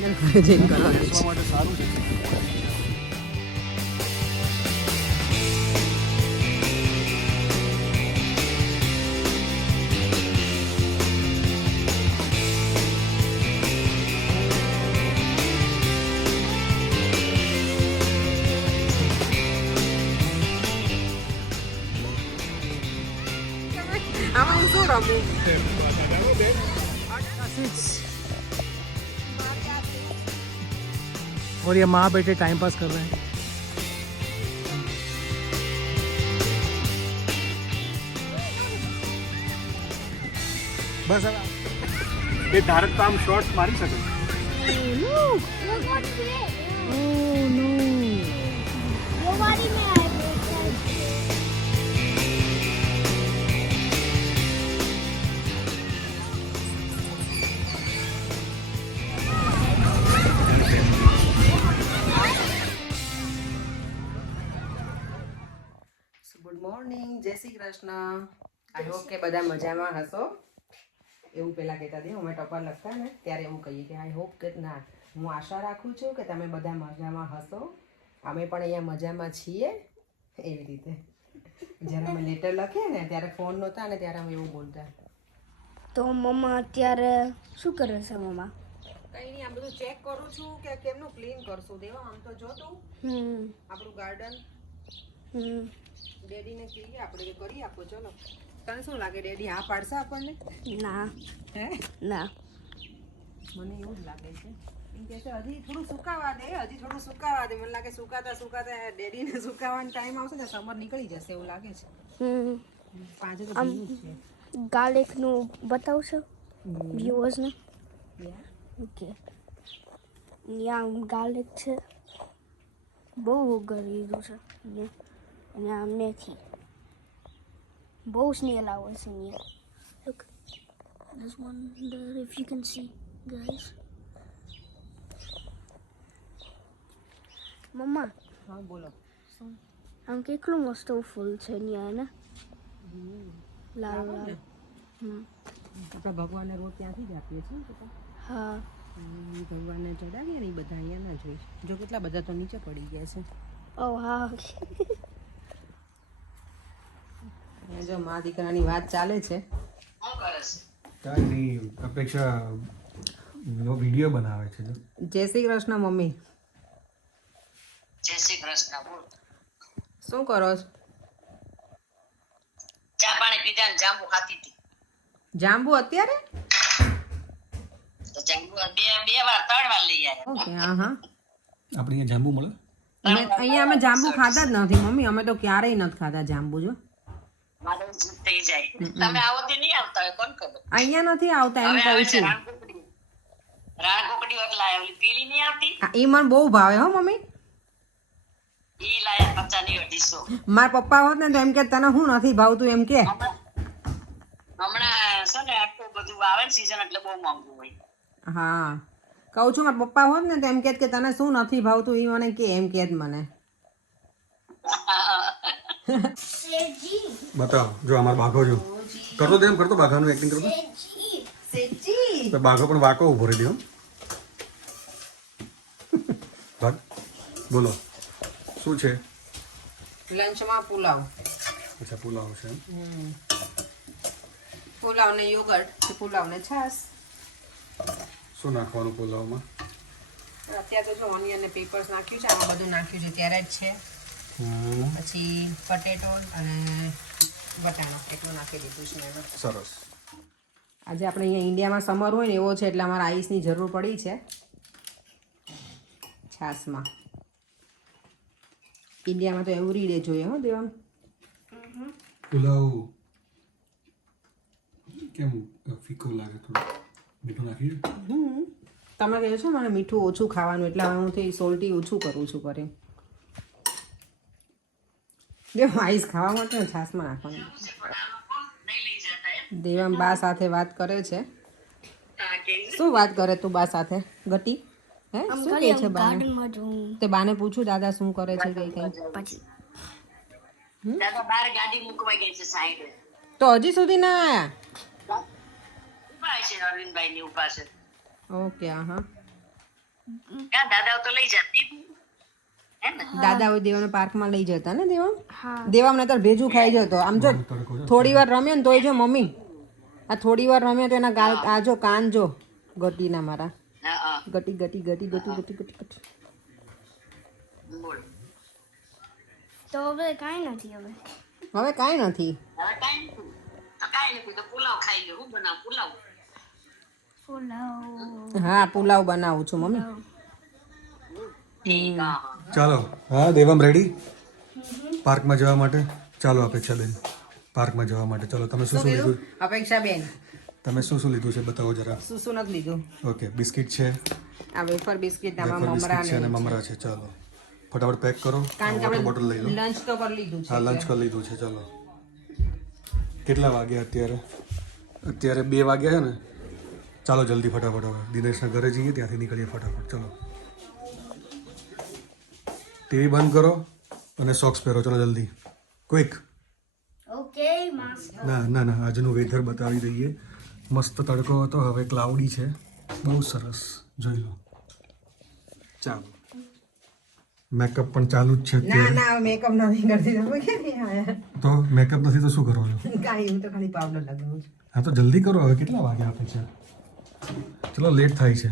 Final જઈને કરવાનું છે. માટે સારું છે. આમાં શું રમવું? और ये माँ बेटे टाइम पास कर रहे हैं. बस अब ये ધારક તો આમ શોર્ટ મારી શકે. ગુડ મોર્નિંગ, જય શ્રી કૃષ્ણ. આઈ હોપ કે બધા મજામાં હશો. એવું પહેલાં કહેતા હતી અમે ટપાલ લખતા ને ત્યારે એવું કહીએ કે આઈ હોપ કે ના, હું આશા રાખું છું કે તમે બધા મજામાં હશો. અમે પણ અહીંયા મજામાં છીએ. એવી રીતે જ્યારે અમે લેટર લખીએ ને ત્યારે ફોન નહોતા ને ત્યારે અમે એવું બોલતા. તો મમ્મા અત્યારે શું કરે છે મમ્મા? કંઈ નહીં, આ બધું ચેક કરું છું કે કેમનું ક્લીન કરશું. દેવા આમ તો જો તું આપણું ગાર્ડન ડેડીને કહીએ આપણે કે કરી આપો. ચલો, તને શું લાગે ડેડી હા પાડશે આપણને? ના હે ના, મને એવું જ લાગે છે. એમ કે છે હજી થોડું સુકાવા દે, હજી થોડું સુકાવા દે. મને લાગે સુકાતા સુકાતા ડેડીને સુકાવાનો ટાઈમ આવશે ને સમર નીકળી જશે એવું લાગે છે. પાંચે તો ભીનું જ છે. ગાર્લિકનું બતાવશો વ્યુઅર્સને? ઓકે, અહીંયા ગાર્લિક છે, બહુ ગરીરું છે અહીંયા, અને આમ નથી, બહુ સ્મેલ આવે છે અહીંયા. Look, this one there, if you can see, guys. મમ્મા, હા બોલો. શું? આમ કેટલું મસ્ત ફૂલ છે અહીંયા ને, લાલ લાલ. આપણા ભગવાનને રોજ ત્યાંથી જ આપીએ છીએ ને. હા, ભગવાનને ચડાવીએ ને એ બધા અહીંયા ના જોઈ. જો કેટલા બધા તો નીચે પડી ગયા છે. ઓ હા. અને જો મા દીકરાની વાત ચાલે છે. કાંઈ નહીં, અપેક્ષા વિડીયો બનાવે છે. જય શ્રી કૃષ્ણ મમ્મી. જય શ્રી કૃષ્ણ. બોલ. શું કરો છો? ચા પાણી પીધા ને જાંબુ ખાતી હતી. જાંબુ અત્યારે? તો જાંબુ બે વાર 3 વાર લઈ આવ્યા. ઓકે, હા હા. આપણે અહીંયા જાંબુ મળે? અહીંયા અમે જાંબુ ખાતા જ નથી મમ્મી. અમે તો ક્યારેય નથી ખાતા જાંબુ. જો મારે જીત થઈ જાય. તમે આવો તે નહીં આવતા હોય, કોણ ખબર. અહીંયા નથી આવતા એમ હવે કહું આવે છે છું. રાણકોકડી એટલે ઓલી પીળી નહીં આવતી, હા, એ મને બહુ ભાવે હો મમ્મી. ઈ લાયા 50 ની 250. મારા પપ્પા હોત ને તો એમ કે તને શું નથી ભાવતું એમ કે. હમણાં છે ને આટલું બધું આવે ને સીઝન એટલે બહુ મોંઘું હોય. હા, કહું છું મારા પપ્પા હોત ને તો એમ કે તને શું નથી ભાવતું એ મને કે એમ કે મને. બતાવો, જો અમારો બાઘો જો કરતો તેમ કરતો, બાઘાનું એક્ટિંગ કરતો. તો બાઘો પણ વાકો ઉભો રહી દો. ભાગ બોલો, શું છે? લંચમાં પુલાવ. અચ્છા, પુલાવ છે. પુલાવ ને યોગર્ટ, પુલાવ ને છાશ. શું નાખવાનું પુલાવમાં? અત્યારે તો જો ઓનિયન ને પેપર્સ નાખ્યું છે, આમાં બધું નાખ્યું છે, કેરેટ છે, પછી પટેટો અને બટાણા એટલું નાખી દીધું છે એમાં. સરસ. આજે આપણે અહીંયા ઇન્ડિયામાં સમર હોય ને એવો છે એટલે અમારે આઈસની જરૂર પડી છે છાશમાં. ઇન્ડિયામાં તો એવરી ડે જોઈએ હો દેવામ. પુલાવ કેમ ફીકો લાગે? થોડું મીઠું નાખી. તમે કહો છો મને મીઠું ઓછું ખાવાનું એટલે હવે હું થી સોલ્ટી ઓછું કરું છું કરી. દેવ આઈસ ખાવા માટે ને છાશમાં નાખવાનું. દેવામ બા સાથે વાત કરે છે. શું વાત કરે તું બા સાથે? ગટી હે શું કહે છે બા? ગાર્ડનમાં જોઉં તે બાને પૂછું દાદા શું કરે છે કઈ કઈ. પછી દાદા બહાર ગાડી મૂકવા ગઈ છે સાઈડ. તો હજી સુધી ના આયા? ઉભા છે અરવિંદભાઈ ની ઉભા છે. ઓકે, હા. ક્યાં દાદા તો લઈ જતી હે ને દાદા હોય દેવાને પાર્કમાં લઈ જતા ને દેવા હા દેવા નતર ભેજું ખાઈ જતો આમ જો થોડી વાર રમ્યો ને તોય જો મમ્મી આ થોડી વાર રમ્યો તો એના ગાલ આ જો કાન જો ગટીના મારા હા ગટી ગટી ગટી ગટી ગટી ગટી ગટી બોલ તો હવે કાંઈ નથી હવે હવે કાંઈ નથી હવે કાંઈ નથી તો પુલાવ ખાઈ લે હું બનાવ પુલાવ પુલાવ હા પુલાવ બનાવું છું મમ્મી ઠીક હા ચાલો હા દેવમ રેડી પાર્કમાં જવા માટે ચાલો અપેક્ષાબેન પાર્કમાં જવા માટે ચાલો તમે શું શું લીધું અપેક્ષા બેન તમે શું શું લીધું છે બતાવો જરા શું નથી લીધું ઓકે બિસ્કિટ છે આ વેફર બિસ્કિટ આમાં વેફર મમરા બિસ્કિટ છે અને મમરા છે ચાલો ફટાફટ પેક કરો કારણ કે વોટર બોટલ લઈ લો આપણે લંચ તો કરી લીધું છે હા લંચ કરી લીધું છે ચાલો કેટલા વાગ્યા અત્યારે 2 વાગ્યા છે ને ચાલો જલ્દી ફટાફટ હવે દિનેશના ઘરે જઈએ ત્યાંથી નીકળીએ ફટાફટ ચાલો ટીવી બંધ કરો અને સોક્સ પહેરો ચલો જલ્દી ક્વિક ઓકે માસ્ટર ના ના ના આજનું વેધર બતાવી દઈએ મસ્ત તડકો હતો હવે ક્લાઉડી છે બહુ સરસ જોઈ લો ચાલો મેકઅપ પણ ચાલુ જ છે ના અત્યારે ના મેકઅપ નથી કરતી તમે કે નહીં આયા તો મેકઅપ નથી તો શું કરો છો કાંઈ હું તો ખાલી પાવડર લગાવું છું હા તો જલ્દી કરો હવે કેટલા વાગ્યા આપે છે ચલો લેટ થાય છે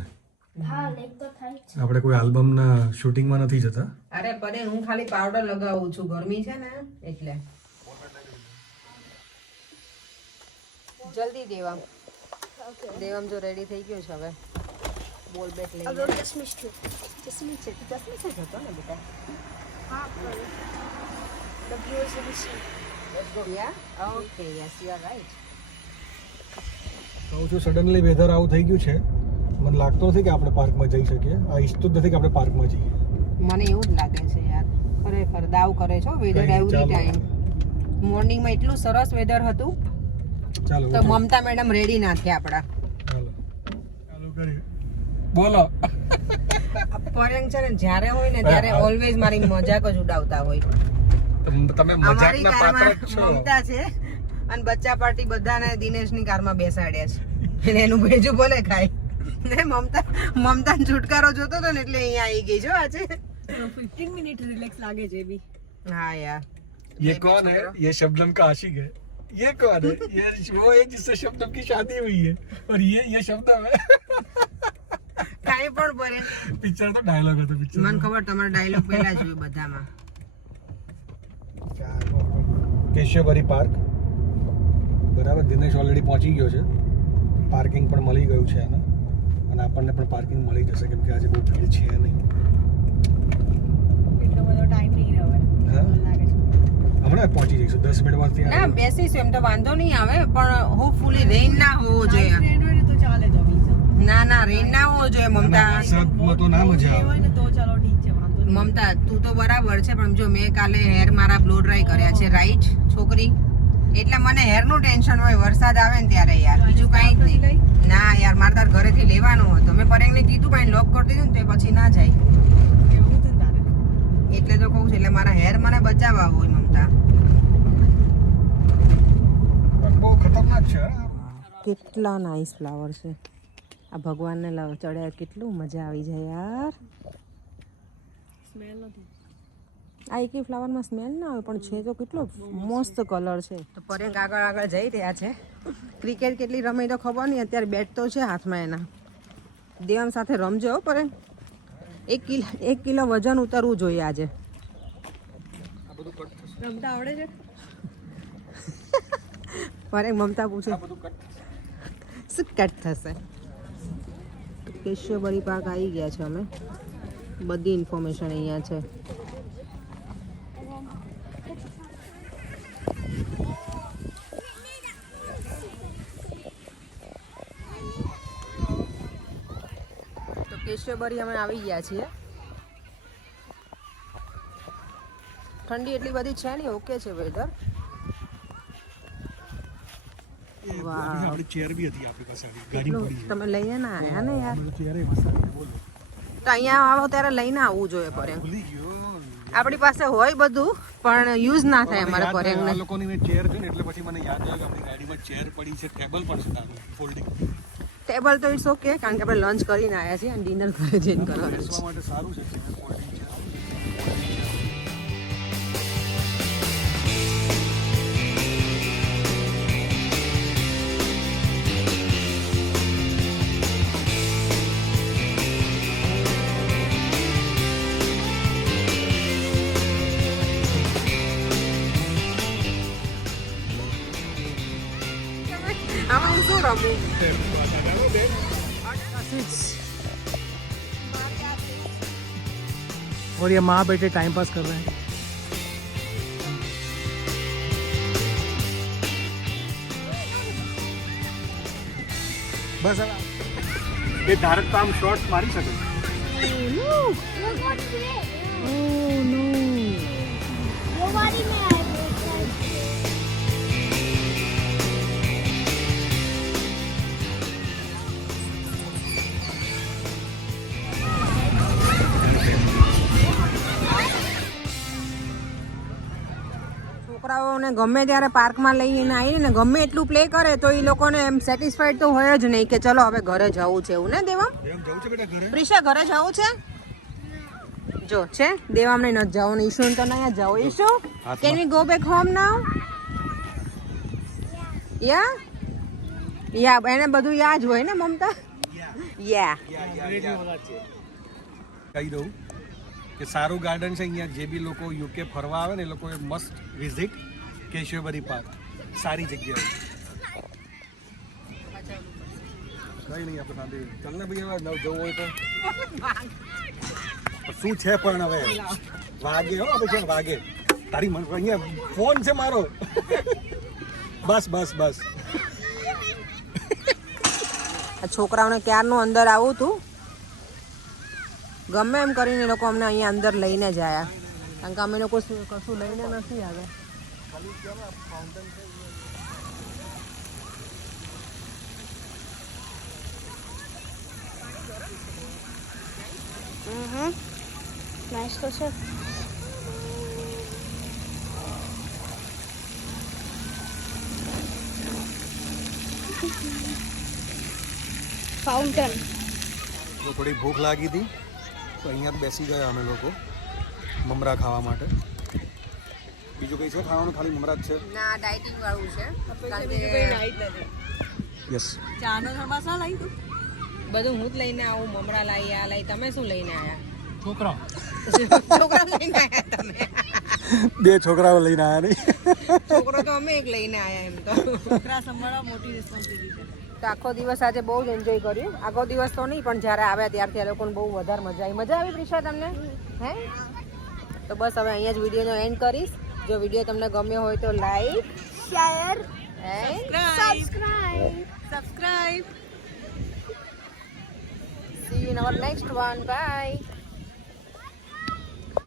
હા લેટ તો થાય છે આપણે કોઈ આલ્બમના શૂટિંગમાં નથી જતા અરે પરે હું ખાલી પાવડર લગાવું છું ગરમી છે ને એટલે જલ્દી દેવામ દેવામ જો રેડી થઈ ગયો છે હવે બોલ બેટ લઈ હવે ચશ્મીશ છું ચશ્મી છે ચશ્મી છે જતો ને બેટા હા પર the viewers will see let's go yeah okay yes you are right કહું છું સડનલી વેધર આવું થઈ ગયું છે મને લાગતો નથી કે આપણે પાર્કમાં જઈ શકીએ આ ઈચ્છતું જ નથી કે આપણે પાર્કમાં જઈએ મને એવું જ લાગે છે યાર ખરેખર દાવ કરે છો વેધર કઈ એવરી ચાલો. ટાઈમ મોર્નિંગમાં એટલું સરસ વેધર હતું ચાલો તો મમતા મેડમ રેડી ના થયા આપણા ચાલો ચાલુ કરીએ બોલો પરેંગ છે ને જ્યારે હોય ને ત્યારે ઓલવેઝ મારી મજાક જ ઉડાવતા હોય તમે અમારી કારમાં મમતા છે અને બચ્ચા પાર્ટી બધાને દિનેશની કારમાં બેસાડ્યા છે એટલે એનું ભેજું ભલે ખાય ને મમતાનો છુટકારો જોતો હતો ને એટલે અહીંયા આવી ગઈ છો આજે 15 मिनट रिलैक्स लागे जे भी હા યાર ये कौन है ये शबनम का आशिक है ये कौन है ये वो है जिससे शबनम की शादी हुई है और ये शबनम है કાંઈ પણ ભરે पिक्चर तो डायलॉग હતો पिक्चर મને ખબર તમારો ડાયલોગ પહેલા જોયું બધામાં કેશવરી પાર્ક બરાબર દિનેશ ઓલરેડી પહોંચી ગયો છે પાર્કિંગ પણ મળી ગયું છે એને અને આપણને પણ પાર્કિંગ મળી જશે કેમ કે આજે બહુ ભીડ છે નહીં એટલો બધો ટાઈમ નહીં રહે હા લાગે છે હમણાં પહોંચી જઈશું 10 મિનિટમાં ના ત્યાં બેસીશું એમ તો વાંધો નહીં આવે પણ હોપફુલી રેઇન ના હોવો જોઈએ ટ્રેન હોય ને તો ચાલે જો બીજા ના ના રેઇન ના હોવો જોઈએ મમતા વરસાદ તો ના મજા આવે હોય ને તો ચાલો ઠીક છે વાંધો નહીં મમતા તું તો બરાબર છે પણ જો મેં કાલે હેર મારા બ્લો ડ્રાય કર્યા છે રાઈટ છોકરી એટલે મને હેરનું ટેન્શન હોય વરસાદ આવે ને ત્યારે યાર બીજું કાંઈ જ નહીં ના યાર મારે તાર ઘરેથી લેવાનું હતું મેં પરેંગને કીધું પણ લોક કરી દીધું ને તો પછી ના જાય કેવું છે તારે એટલે તો કહું છું એટલે મારા હેર મને બચાવવા હોય મમતા બહુ ખતરનાક છે કેટલા નાઈસ ફ્લાવર છે આ ભગવાનને ચડ્યા કેટલું મજા આવી જાય યાર સ્મેલ નથી આ એકે ફ્લાવરમાં સ્મેલ ના આવે પણ છે તો કેટલો મસ્ત કલર છે તો પરેંગ આગળ જઈ રહ્યા છે ક્રિકેટ કેટલી રમે તો ખબર નહીં અત્યારે બેટ તો છે હાથમાં એના દેવામ સાથે રમજો હો પરેંગ 1 કિલો વજન ઉતારવું જોઈએ આજે રમતા આવડે છે પરેંગ મમતા પૂછે શું કટ થશે તો કેશવરી પાર્ક આવી ગયા છે અમે બધી ઇન્ફોર્મેશન અહીંયા છે કેશવરી અમે આવી ગયા છીએ ઠંડી એટલી બધી છે નહીં ઓકે છે વેધર આપણી ચેર બી હતી આપણી પાસે ગાડી પડી તમે લઈને ના આવ્યા ને યાર છે ચેર મસ્ત બોલો તો અહીંયા આવો ત્યારે લઈને આવવું જોઈએ પરેંગ ભૂલી ગયો આપણી પાસે હોય બધું પણ યુઝ ના થાય અમારે પરેંગને લોકોની મેં ચેર છે ને એટલે પછી મને યાદ આવ્યું કે આપણી ગાડીમાં ચેર પડી છે ટેબલ પણ છે નાનું ફોલ્ડિંગ ટેબલ તો ઇટ્સ ઓકે કારણ કે આપણે લંચ કરીને આવ્યા છીએ અને ડિનર ઘરે જઈને કરવાનું છે. બેસવા માટે સારું છે આમાં હું શું રમું? और ये माँ बेटे टाइम पास कर रहे हैं. बस ये धारक तो आम शॉर्ट्स मारी सके. છોકરાઓને ગમે ત્યારે પાર્કમાં લઈને આવીને ને ગમે એટલું પ્લે કરે તો એ લોકોને એમ સેટિસ્ફાઈડ તો હોય જ નહીં કે ચલો હવે ઘરે જવું છે એવું ને દેવા. એમ જવું છે બેટા ઘરે. પ્રિશા ઘરે જવું છે? જો છે દેવામને નથી જવું, ઈશુ તો નહીં જ જવું. Ishu can we go back home now? યા એને બધું યાદ હોય ને મમતા. યા કહી દઉં કે સારું ગાર્ડન છે અહીંયા. જે બી લોકો યુકે ફરવા આવે ને એ લોકોએ મસ્ટ વિઝિટ કેશવરી પાર્ક. સારી જગ્યા કઈ નહીં આપણે શાંતિ. ચાલ ને ભાઈ હવે જવું હોય તો શું છે પણ હવે વાગે હો આપણે વાગે. તારી મન અહીંયા ફોન છે મારો. બસ બસ બસ. આ છોકરાઓને ક્યારનું અંદર આવું તું ગમે એમ કરીને એ લોકો અમને અહીંયા અંદર લઈને જ આવ્યા કારણ કે અમે લોકો કશું લઈને નથી આવ્યા. નાઈસ તો છે. ફાઉન્ટેન. તો થોડી ભૂખ લાગી હતી તો અહીંયા જ બેસી ગયા અમે લોકો મમરા ખાવા માટે. બીજું કંઈ છે ખાવાનું? ખાલી મમરા જ છે. ના ડાયટિંગ વાળું છે યસ. ચાનો સમોસા લઈ તું બધું હું જ લઈને આવું. મમરા લાવી આ લાવી. તમે શું લઈને આવ્યા? છોકરા છોકરા લઈને આવ્યા તમે? બે છોકરાઓ લઈને આવ્યા નહીં. છોકરો તો અમે એક લઈને આવ્યા એમ તો. છોકરા સંભાળવા મોટી રિસ્પોન્સિબિલિટી છે. તો આખો દિવસ આજે બહુ જ એન્જોય કર્યું. આખો દિવસ તો નહીં પણ જ્યારે આવ્યા ત્યારથી આ લોકોને બહુ વધારે મજા આવી. મજા આવી પ્રિશા તમને? હે તો બસ હવે અહીંયા જ વિડીયોનો એન્ડ કરીશ. જો વિડીયો તમને ગમ્યો હોય તો like share and subscribe. see you in our next one. Bye.